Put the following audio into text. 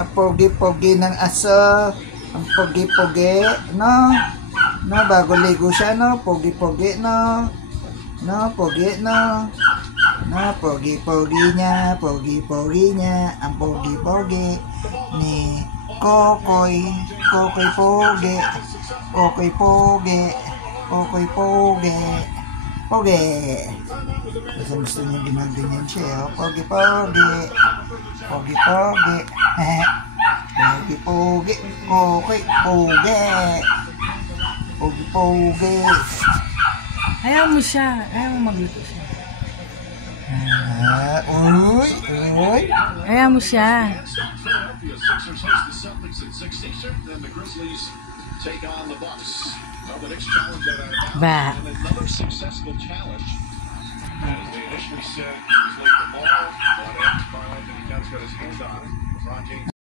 Ang pogi-pogi ng aso. Ang pogi-pogi, no? No, bago ligo siya, no? Pogi-pogi, no? No, pogi, no? No, pogi-pogi niya, pogi-pogi niya, ang pogi-pogi ni Kokoy. Kokoy pogi, Kokoy pogi, Kokoy pogi, pogi. Gusto niya ginaganyan siya, oh. Pogi-pogi, pogi-pogi, pogi-pogi, Kokoy pogi, pogi-pogi. Ayaw mo siya, ayaw mo magluto siya. Uy, uy. Ayaw mo siya. Ba.